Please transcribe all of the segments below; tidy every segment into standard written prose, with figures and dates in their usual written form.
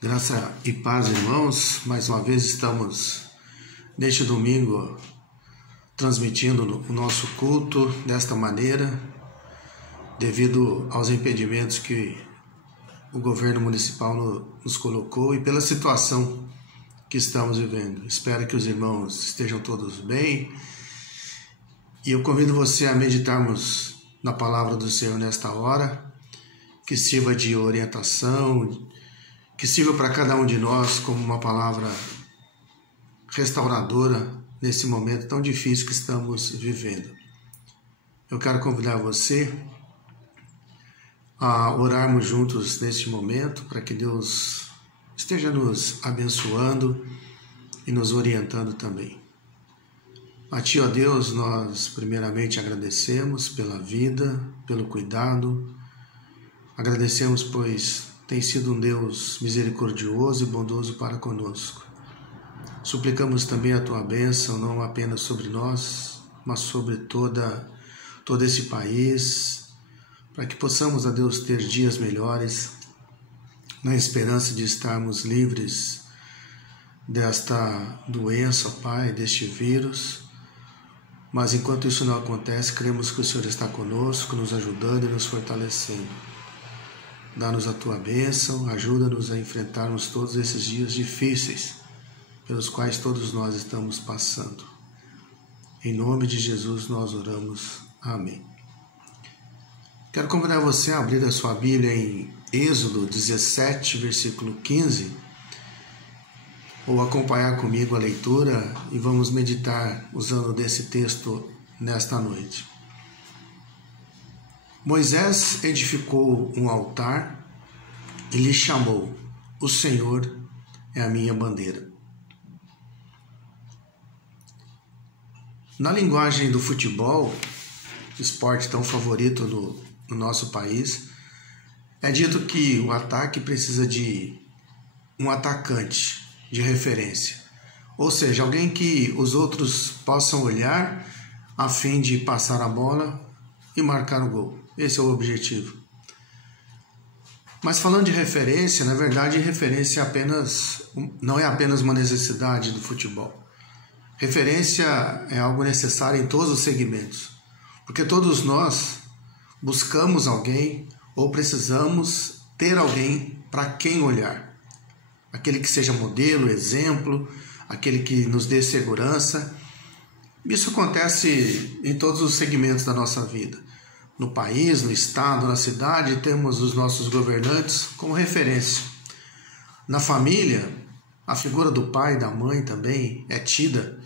Graça e paz, irmãos. Mais uma vez estamos neste domingo transmitindo o nosso culto desta maneira, devido aos impedimentos que o governo municipal nos colocou e pela situação que estamos vivendo. Espero que os irmãos estejam todos bem e eu convido você a meditarmos na palavra do Senhor nesta hora, que sirva de orientação, que sirva para cada um de nós como uma palavra restauradora nesse momento tão difícil que estamos vivendo. Eu quero convidar você a orarmos juntos neste momento para que Deus esteja nos abençoando e nos orientando também. A Ti, ó Deus, nós primeiramente agradecemos pela vida, pelo cuidado. Agradecemos, pois tem sido um Deus misericordioso e bondoso para conosco. Suplicamos também a Tua bênção, não apenas sobre nós, mas sobre todo esse país, para que possamos, a Deus, ter dias melhores, na esperança de estarmos livres desta doença, Pai, deste vírus. Mas enquanto isso não acontece, cremos que o Senhor está conosco, nos ajudando e nos fortalecendo. Dá-nos a Tua bênção, ajuda-nos a enfrentarmos todos esses dias difíceis pelos quais todos nós estamos passando. Em nome de Jesus nós oramos. Amém. Quero convidar você a abrir a sua Bíblia em Êxodo 17, versículo 15, ou acompanhar comigo a leitura e vamos meditar usando desse texto nesta noite. Moisés edificou um altar e lhe chamou: O Senhor é a minha bandeira. Na linguagem do futebol, esporte tão favorito no nosso país, é dito que o ataque precisa de um atacante de referência, ou seja, alguém que os outros possam olhar a fim de passar a bola e marcar o gol. Esse é o objetivo. Mas falando de referência, na verdade, referência não é apenas uma necessidade do futebol. Referência é algo necessário em todos os segmentos, porque todos nós buscamos alguém ou precisamos ter alguém para quem olhar. Aquele que seja modelo, exemplo, aquele que nos dê segurança. Isso acontece em todos os segmentos da nossa vida. No país, no estado, na cidade, temos os nossos governantes como referência. Na família, a figura do pai e da mãe também é tida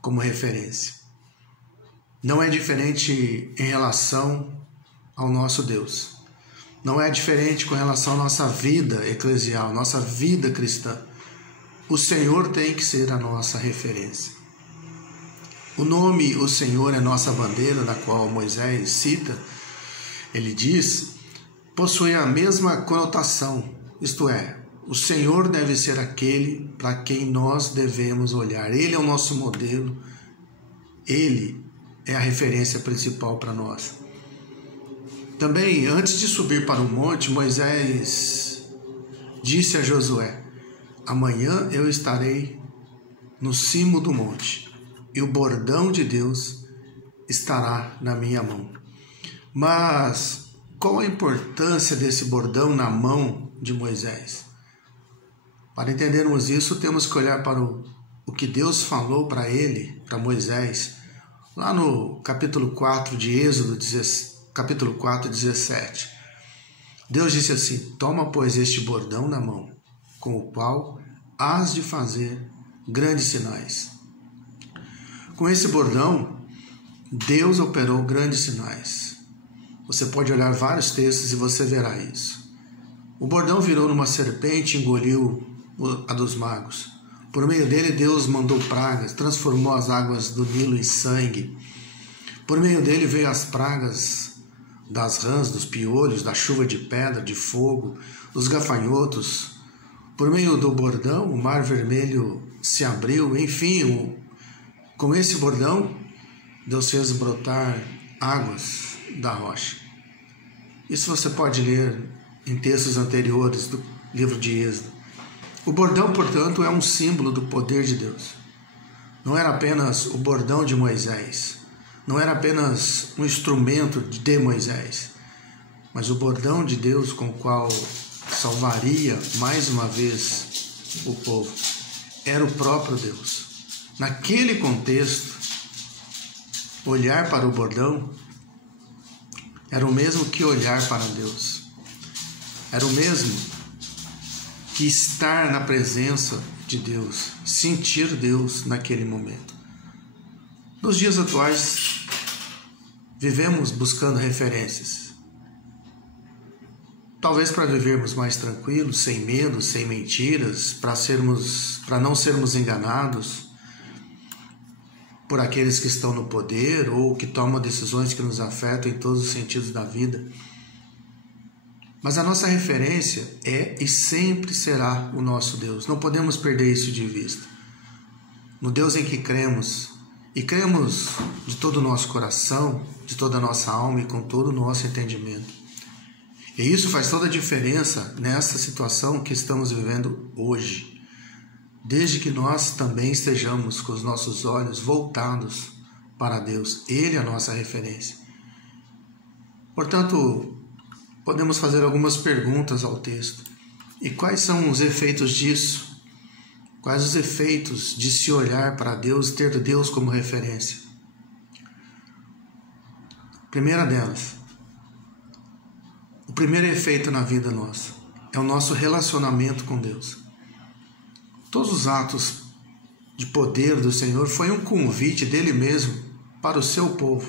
como referência. Não é diferente em relação ao nosso Deus. Não é diferente com relação à nossa vida eclesial, nossa vida cristã. O Senhor tem que ser a nossa referência. O nome O Senhor é nossa bandeira, da qual Moisés cita, ele diz, possui a mesma conotação, isto é, o Senhor deve ser aquele para quem nós devemos olhar. Ele é o nosso modelo, Ele é a referência principal para nós. Também, antes de subir para o monte, Moisés disse a Josué: amanhã eu estarei no cimo do monte, e o bordão de Deus estará na minha mão. Mas qual a importância desse bordão na mão de Moisés? Para entendermos isso, temos que olhar para o que Deus falou para ele, para Moisés, lá no capítulo 4 de Êxodo, capítulo 4, 17. Deus disse assim: toma, pois, este bordão na mão, com o qual hás de fazer grandes sinais. Com esse bordão, Deus operou grandes sinais. Você pode olhar vários textos e você verá isso. O bordão virou numa serpente e engoliu a dos magos. Por meio dele, Deus mandou pragas, transformou as águas do Nilo em sangue. Por meio dele veio as pragas das rãs, dos piolhos, da chuva de pedra, de fogo, dos gafanhotos. Por meio do bordão, o mar vermelho se abriu. Enfim, com esse bordão, Deus fez brotar águas da rocha. Isso você pode ler em textos anteriores do livro de Êxodo. O bordão, portanto, é um símbolo do poder de Deus. Não era apenas o bordão de Moisés, não era apenas um instrumento de Moisés, mas o bordão de Deus com o qual salvaria mais uma vez o povo. Era o próprio Deus. Naquele contexto, olhar para o bordão era o mesmo que olhar para Deus. Era o mesmo que estar na presença de Deus, sentir Deus naquele momento. Nos dias atuais, vivemos buscando referências. Talvez para vivermos mais tranquilos, sem medo, sem mentiras, para não sermos enganados por aqueles que estão no poder ou que tomam decisões que nos afetam em todos os sentidos da vida. Mas a nossa referência é e sempre será o nosso Deus. Não podemos perder isso de vista. No Deus em que cremos, e cremos de todo o nosso coração, de toda a nossa alma e com todo o nosso entendimento. E isso faz toda a diferença nessa situação que estamos vivendo hoje. Desde que nós também estejamos com os nossos olhos voltados para Deus. Ele é a nossa referência. Portanto, podemos fazer algumas perguntas ao texto. E quais são os efeitos disso? Quais os efeitos de se olhar para Deus e ter Deus como referência? Primeira delas, o primeiro efeito na vida nossa é o nosso relacionamento com Deus. Todos os atos de poder do Senhor foi um convite dele mesmo para o seu povo,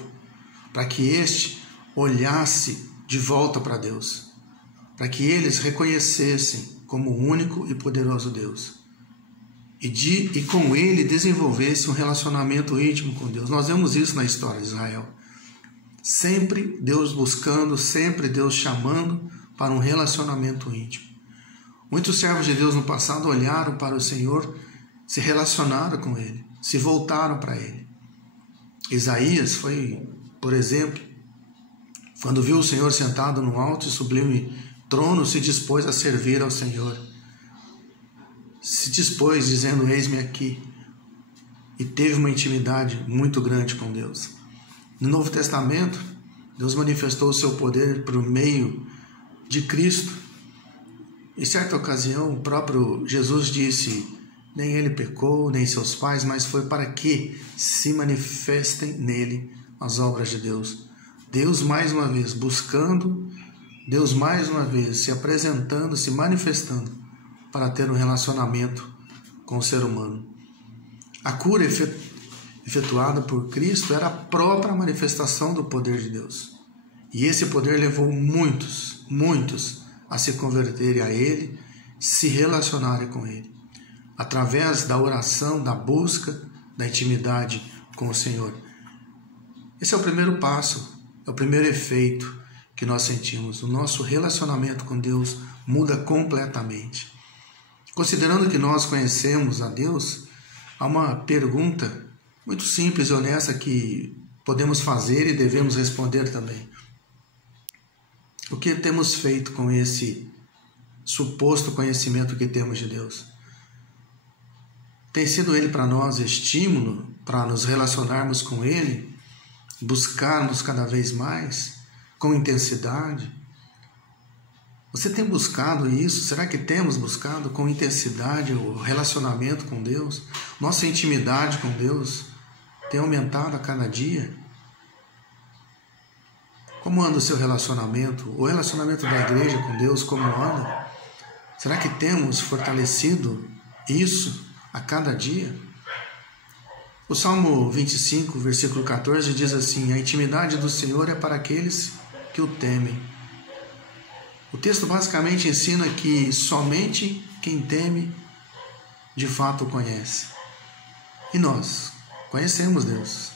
para que este olhasse de volta para Deus, para que eles reconhecessem como o único e poderoso Deus e com ele desenvolvesse um relacionamento íntimo com Deus. Nós vemos isso na história de Israel. Sempre Deus buscando, sempre Deus chamando para um relacionamento íntimo. Muitos servos de Deus no passado olharam para o Senhor, se relacionaram com Ele, se voltaram para Ele. Isaías foi, por exemplo, quando viu o Senhor sentado no alto e sublime trono, se dispôs a servir ao Senhor. Se dispôs dizendo, eis-me aqui. E teve uma intimidade muito grande com Deus. No Novo Testamento, Deus manifestou o seu poder por meio de Cristo. Em certa ocasião, o próprio Jesus disse, nem ele pecou, nem seus pais, mas foi para que se manifestem nele as obras de Deus. Deus mais uma vez buscando, Deus mais uma vez se apresentando, se manifestando para ter um relacionamento com o ser humano. A cura efetuada por Cristo era a própria manifestação do poder de Deus. E esse poder levou muitos a se converterem a Ele, se relacionarem com Ele, através da oração, da busca, da intimidade com o Senhor. Esse é o primeiro passo, é o primeiro efeito que nós sentimos. O nosso relacionamento com Deus muda completamente. Considerando que nós conhecemos a Deus, há uma pergunta muito simples e honesta que podemos fazer e devemos responder também. O que temos feito com esse suposto conhecimento que temos de Deus? Tem sido Ele para nós estímulo para nos relacionarmos com Ele, buscarmos cada vez mais, com intensidade? Você tem buscado isso? Será que temos buscado com intensidade o relacionamento com Deus? Nossa intimidade com Deus tem aumentado a cada dia? Como anda o seu relacionamento? O relacionamento da igreja com Deus, como anda? Será que temos fortalecido isso a cada dia? O Salmo 25, versículo 14 diz assim, a intimidade do Senhor é para aqueles que o temem. O texto basicamente ensina que somente quem teme, de fato o conhece. E nós conhecemos Deus.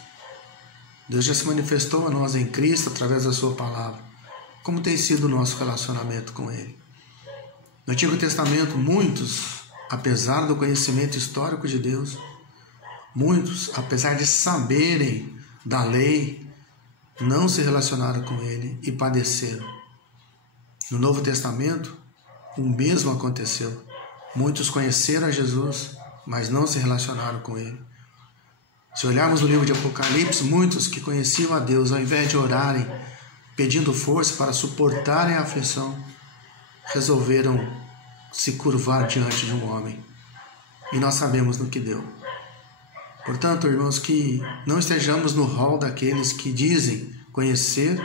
Deus já se manifestou a nós em Cristo através da sua palavra. Como tem sido o nosso relacionamento com Ele? No Antigo Testamento, muitos, apesar do conhecimento histórico de Deus, muitos, apesar de saberem da lei, não se relacionaram com Ele e padeceram. No Novo Testamento, o mesmo aconteceu. Muitos conheceram a Jesus, mas não se relacionaram com Ele. Se olharmos o livro de Apocalipse, muitos que conheciam a Deus, ao invés de orarem, pedindo força para suportarem a aflição, resolveram se curvar diante de um homem. E nós sabemos no que deu. Portanto, irmãos, que não estejamos no rol daqueles que dizem conhecer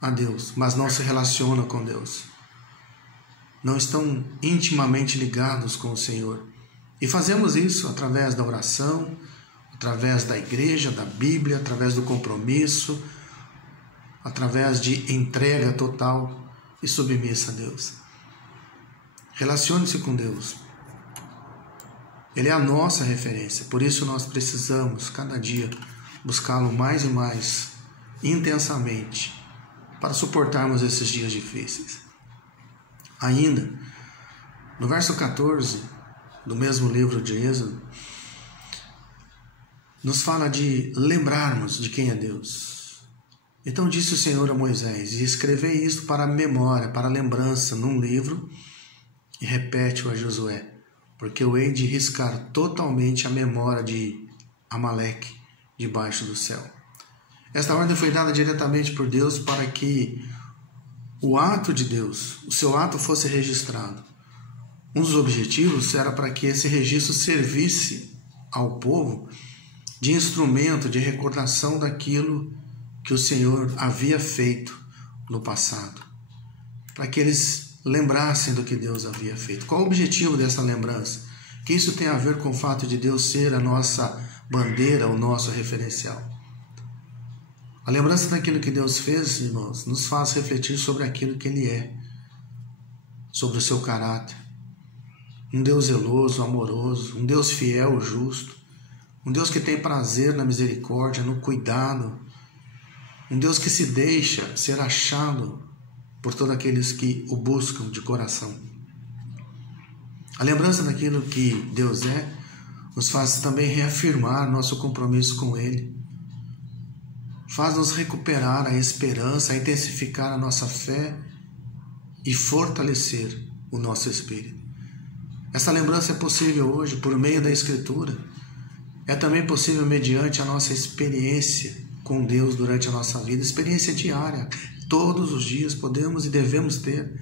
a Deus, mas não se relacionam com Deus. Não estão intimamente ligados com o Senhor. E fazemos isso através da oração, através da igreja, da Bíblia, através do compromisso, através de entrega total e submissa a Deus. Relacione-se com Deus. Ele é a nossa referência, por isso nós precisamos, cada dia, buscá-lo mais e mais intensamente para suportarmos esses dias difíceis. Ainda, no verso 14 do mesmo livro de Êxodo, nos fala de lembrarmos de quem é Deus. Então disse o Senhor a Moisés: e escrevei isto para a memória, para a lembrança, num livro, e repete-o a Josué, porque eu hei de riscar totalmente a memória de Amaleque debaixo do céu. Esta ordem foi dada diretamente por Deus para que o ato de Deus, o seu ato, fosse registrado. Um dos objetivos era para que esse registro servisse ao povo de instrumento de recordação daquilo que o Senhor havia feito no passado, para que eles lembrassem do que Deus havia feito. Qual o objetivo dessa lembrança? Que isso tem a ver com o fato de Deus ser a nossa bandeira, o nosso referencial. A lembrança daquilo que Deus fez, irmãos, nos faz refletir sobre aquilo que Ele é, sobre o seu caráter. Um Deus zeloso, amoroso, um Deus fiel, justo, um Deus que tem prazer na misericórdia, no cuidado, um Deus que se deixa ser achado por todos aqueles que o buscam de coração. A lembrança daquilo que Deus é nos faz também reafirmar nosso compromisso com Ele. Faz-nos recuperar a esperança, a intensificar a nossa fé e fortalecer o nosso espírito. Essa lembrança é possível hoje por meio da Escritura. É também possível mediante a nossa experiência com Deus durante a nossa vida, experiência diária. Todos os dias podemos e devemos ter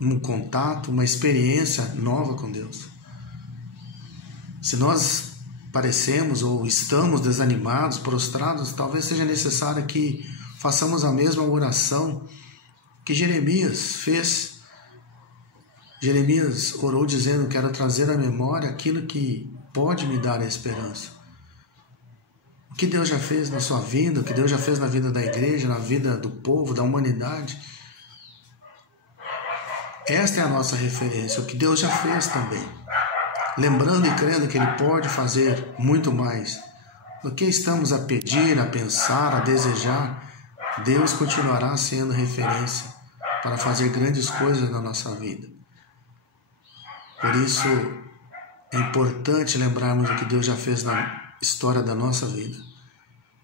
um contato, uma experiência nova com Deus. Se nós parecemos ou estamos desanimados, prostrados, talvez seja necessário que façamos a mesma oração que Jeremias fez. Jeremias orou dizendo: quero trazer à memória aquilo que pode me dar a esperança. O que Deus já fez na sua vida, o que Deus já fez na vida da igreja, na vida do povo, da humanidade. Esta é a nossa referência, o que Deus já fez também. Lembrando e crendo que Ele pode fazer muito mais do que estamos a pedir, a pensar, a desejar. Deus continuará sendo referência para fazer grandes coisas na nossa vida. Por isso, é importante lembrarmos o que Deus já fez na história da nossa vida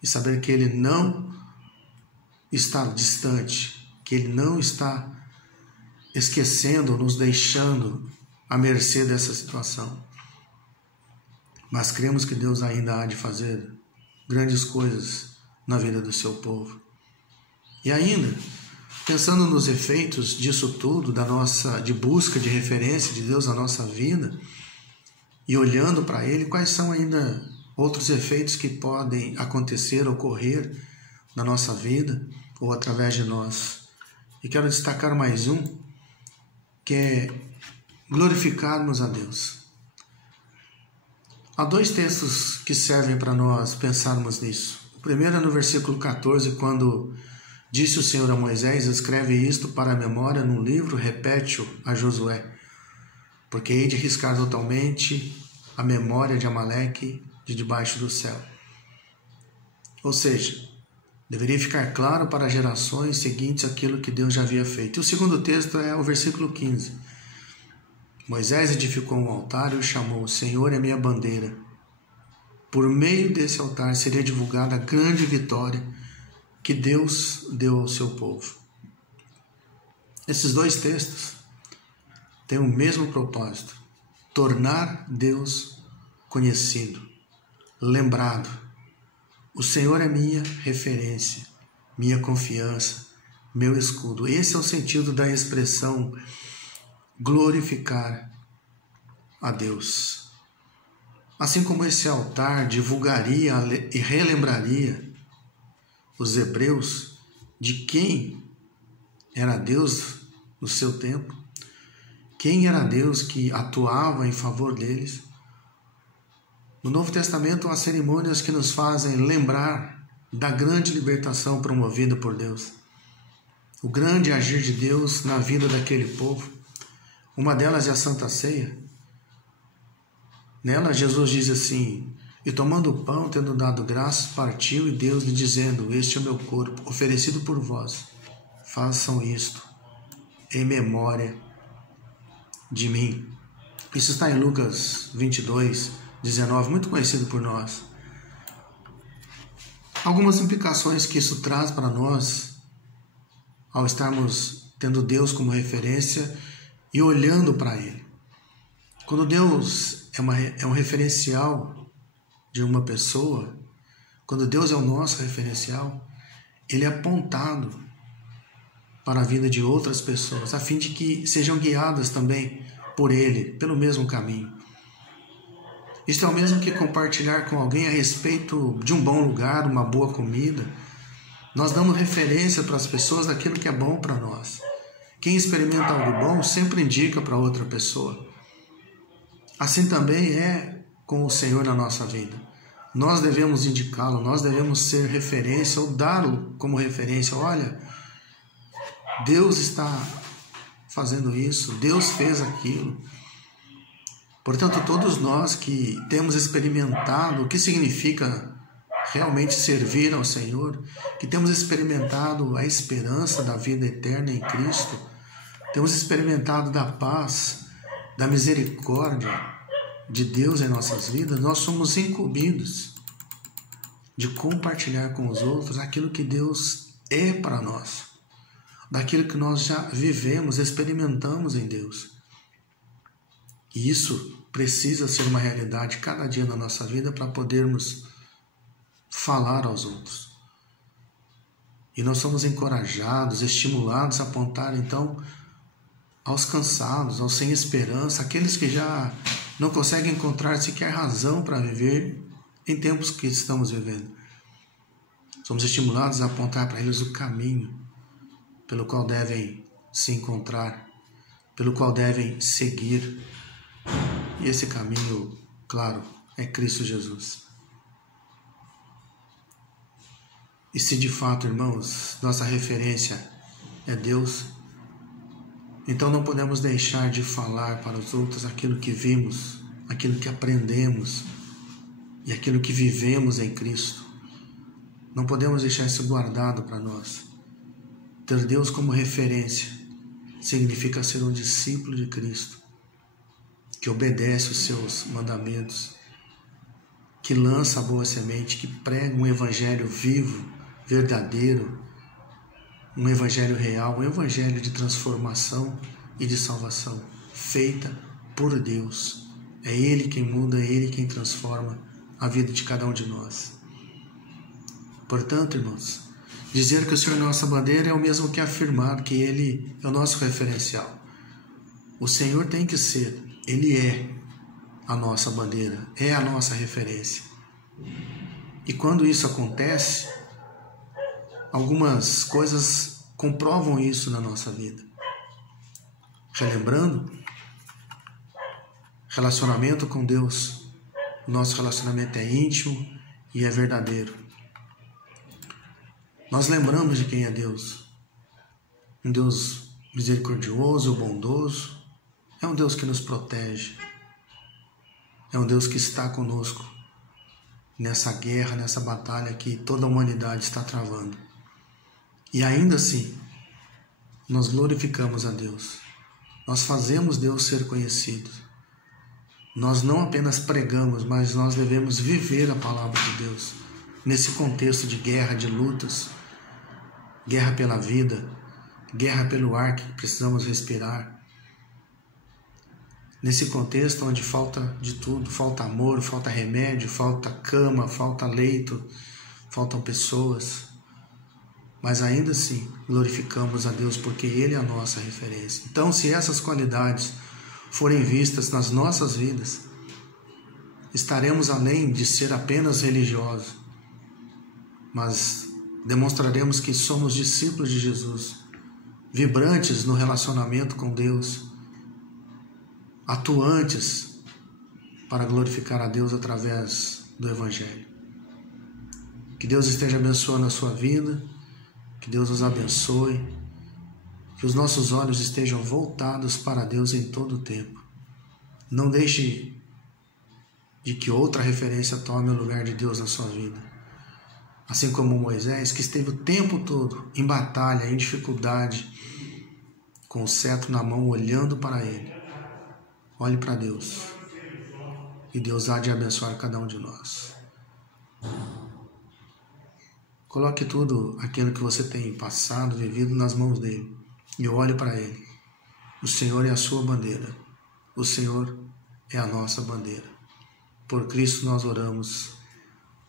e saber que Ele não está distante, que Ele não está esquecendo, nos deixando à mercê dessa situação. Mas cremos que Deus ainda há de fazer grandes coisas na vida do seu povo. E ainda, pensando nos efeitos disso tudo, de busca de referência de Deus na nossa vida, e olhando para Ele, quais são ainda outros efeitos que podem acontecer, ocorrer na nossa vida ou através de nós. E quero destacar mais um, que é glorificarmos a Deus. Há dois textos que servem para nós pensarmos nisso. O primeiro é no versículo 14, quando disse o Senhor a Moisés: escreve isto para a memória num livro, repete-o a Josué, porque hei de riscar totalmente a memória de Amaleque de debaixo do céu. Ou seja, deveria ficar claro para as gerações seguintes aquilo que Deus já havia feito. E o segundo texto é o versículo 15. Moisés edificou um altar e o chamou: o Senhor é minha bandeira. Por meio desse altar seria divulgada a grande vitória que Deus deu ao seu povo. Esses dois textos tem o mesmo propósito: tornar Deus conhecido, lembrado. O Senhor é minha referência, minha confiança, meu escudo. Esse é o sentido da expressão glorificar a Deus. Assim como esse altar divulgaria e relembraria os hebreus de quem era Deus no seu tempo, quem era Deus que atuava em favor deles. No Novo Testamento há cerimônias que nos fazem lembrar da grande libertação promovida por Deus, o grande agir de Deus na vida daquele povo. Uma delas é a Santa Ceia. Nela Jesus diz assim: e tomando o pão, tendo dado graças, partiu e deu-lhe dizendo: este é o meu corpo, oferecido por vós. Façam isto em memória de mim. Isso está em Lucas 22:19, muito conhecido por nós. Algumas implicações que isso traz para nós, ao estarmos tendo Deus como referência e olhando para Ele. Quando Deus é um referencial de uma pessoa, quando Deus é o nosso referencial, Ele é apontado para a vida de outras pessoas, a fim de que sejam guiadas também por Ele, pelo mesmo caminho. Isto é o mesmo que compartilhar com alguém a respeito de um bom lugar, uma boa comida. Nós damos referência para as pessoas daquilo que é bom para nós. Quem experimenta algo bom sempre indica para outra pessoa. Assim também é com o Senhor na nossa vida. Nós devemos indicá-lo, nós devemos ser referência ou dá-lo como referência. Olha, Deus está fazendo isso, Deus fez aquilo. Portanto, todos nós que temos experimentado o que significa realmente servir ao Senhor, que temos experimentado a esperança da vida eterna em Cristo, temos experimentado da paz, da misericórdia de Deus em nossas vidas, nós somos incumbidos de compartilhar com os outros aquilo que Deus é para nós, daquilo que nós já vivemos, experimentamos em Deus. E isso precisa ser uma realidade cada dia na nossa vida para podermos falar aos outros. E nós somos encorajados, estimulados a apontar então aos cansados, aos sem esperança, aqueles que já não conseguem encontrar sequer razão para viver em tempos que estamos vivendo. Somos estimulados a apontar para eles o caminho pelo qual devem se encontrar, pelo qual devem seguir. E esse caminho, claro, é Cristo Jesus. E se de fato, irmãos, nossa referência é Deus, então não podemos deixar de falar para os outros aquilo que vimos, aquilo que aprendemos e aquilo que vivemos em Cristo. Não podemos deixar isso guardado para nós. Ter Deus como referência significa ser um discípulo de Cristo, que obedece os seus mandamentos, que lança a boa semente, que prega um evangelho vivo, verdadeiro, um evangelho real, um evangelho de transformação e de salvação, feita por Deus. É Ele quem muda, é Ele quem transforma a vida de cada um de nós. Portanto, irmãos, dizer que o Senhor é nossa bandeira é o mesmo que afirmar que Ele é o nosso referencial. O Senhor tem que ser, Ele é a nossa bandeira, é a nossa referência. E quando isso acontece, algumas coisas comprovam isso na nossa vida. Relembrando, relacionamento com Deus. O nosso relacionamento é íntimo e é verdadeiro. Nós lembramos de quem é Deus. Um Deus misericordioso, bondoso. É um Deus que nos protege. É um Deus que está conosco nessa guerra, nessa batalha que toda a humanidade está travando. E ainda assim, nós glorificamos a Deus. Nós fazemos Deus ser conhecido. Nós não apenas pregamos, mas nós devemos viver a palavra de Deus. Nesse contexto de guerra, de lutas, guerra pela vida, guerra pelo ar que precisamos respirar, nesse contexto onde falta de tudo, falta amor, falta remédio, falta cama, falta leito, faltam pessoas, mas ainda assim glorificamos a Deus porque Ele é a nossa referência. Então, se essas qualidades forem vistas nas nossas vidas, estaremos além de ser apenas religiosos, mas demonstraremos que somos discípulos de Jesus, vibrantes no relacionamento com Deus, atuantes para glorificar a Deus através do Evangelho. Que Deus esteja abençoando a sua vida, que Deus nos abençoe, que os nossos olhos estejam voltados para Deus em todo o tempo. Não deixe de que outra referência tome o lugar de Deus na sua vida. Assim como Moisés, que esteve o tempo todo em batalha, em dificuldade, com o cetro na mão, olhando para Ele. Olhe para Deus. E Deus há de abençoar cada um de nós. Coloque tudo aquilo que você tem passado, vivido nas mãos dele. E olhe para Ele. O Senhor é a sua bandeira. O Senhor é a nossa bandeira. Por Cristo nós oramos.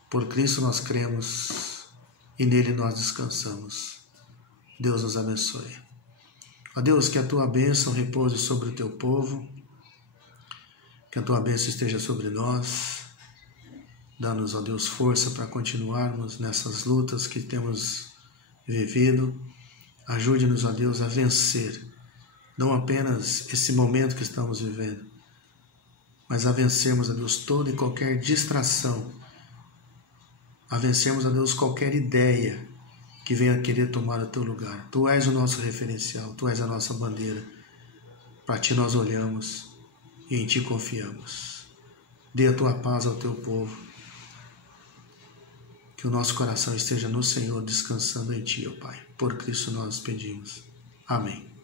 Por Cristo nós cremos. E nele nós descansamos. Deus nos abençoe. Ó Deus, que a tua bênção repouse sobre o teu povo. Que a tua bênção esteja sobre nós. Dá-nos, ó Deus, força para continuarmos nessas lutas que temos vivido. Ajude-nos, ó Deus, a vencer, não apenas esse momento que estamos vivendo, mas a vencermos, ó Deus, toda e qualquer distração, a vencermos, ó Deus, qualquer ideia que venha querer tomar o teu lugar. Tu és o nosso referencial, tu és a nossa bandeira. Para ti nós olhamos e em ti confiamos. Dê a tua paz ao teu povo. Que o nosso coração esteja no Senhor, descansando em Ti, ó Pai. Por Cristo nós pedimos. Amém.